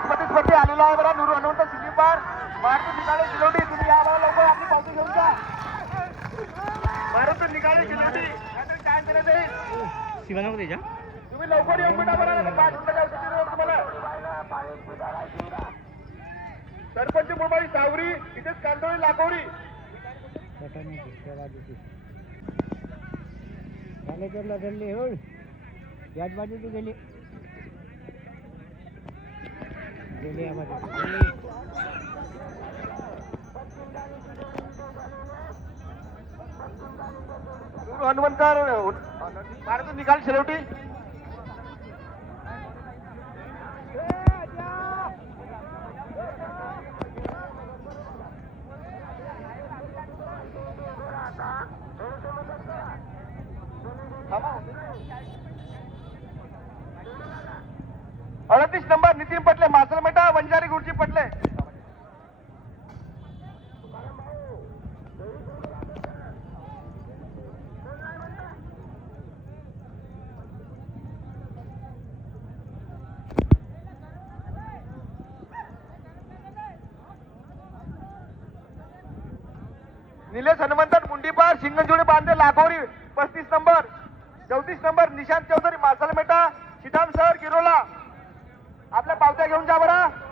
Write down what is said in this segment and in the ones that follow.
प्रतिस्पर्धी आलेला आहे बघा नूर हनुमंत सिद्दीपार मारुती निकाडे शेलोटी तुम्ही या बघा लवकर आपली पावती घेऊन जा. मारुती निकाडे शेलोटी काय आहे तुम्ही लवकर येऊन बरं पाच मिनिटाच्या तुम्हाला. सरपंच मुंबई सावरी इथेच कांदोळी लाकोडी झाले तर लगडले हो याच बाजूचे गेले गेले या बाजू नूर हनुमंतर मारुती निकाल शेवटी. अडतीस नंबर नितीन पटले मासलमेटा वंजारी गुरुजी पटले निलेश हनुमंतन मुंडीपार शिंगणजुळे बांधे लाखोरी पस्तीस नंबर चौतीस नंबर निशांत चौधरी मासलमेटा शिदाम सर किरोला आपल्या पावत्या घेऊन जा बरं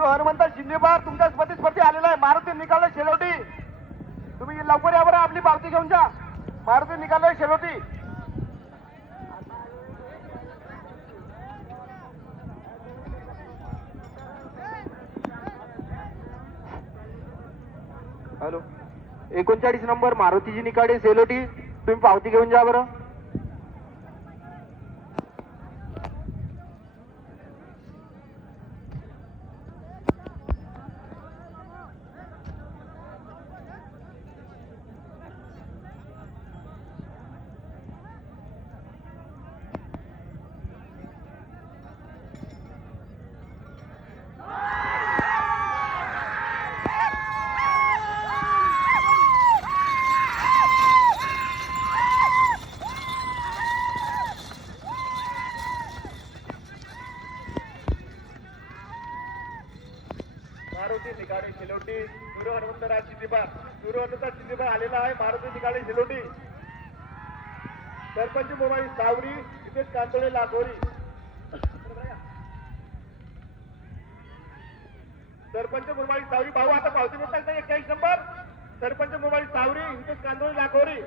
नूरू हनुमंत शिंदेबार तुमच्या प्रतिस्पर्धी आलेला आहे. मारुती निकाल शेलोटी. तुम्ही लवकर या बरं आपली पावती घेऊन जा. मारुती निकाल शेलोटी. हॅलो. एकोणचाळीस नंबर मारुतीची निकाडे सेलोटी तुम्ही पावती घेऊन जा बरं. मारुती निकाडे शिलोटी गुरु हनुमंतराज शिंदेबार गुरु हनुमंतराज शिंदेबार आलेला आहे. मारुती निकाडे शिलोटी सरपंच मोबाईल सावरी इथेच कांतोळे लाखोरी सरपंच मोबाईल सावरी. भाऊ आता पावती भेटतात नाही एक्क्याऐंशी नंबर. सरपंच मोबाईल सावरी इथेच कांदोळी लाखोरी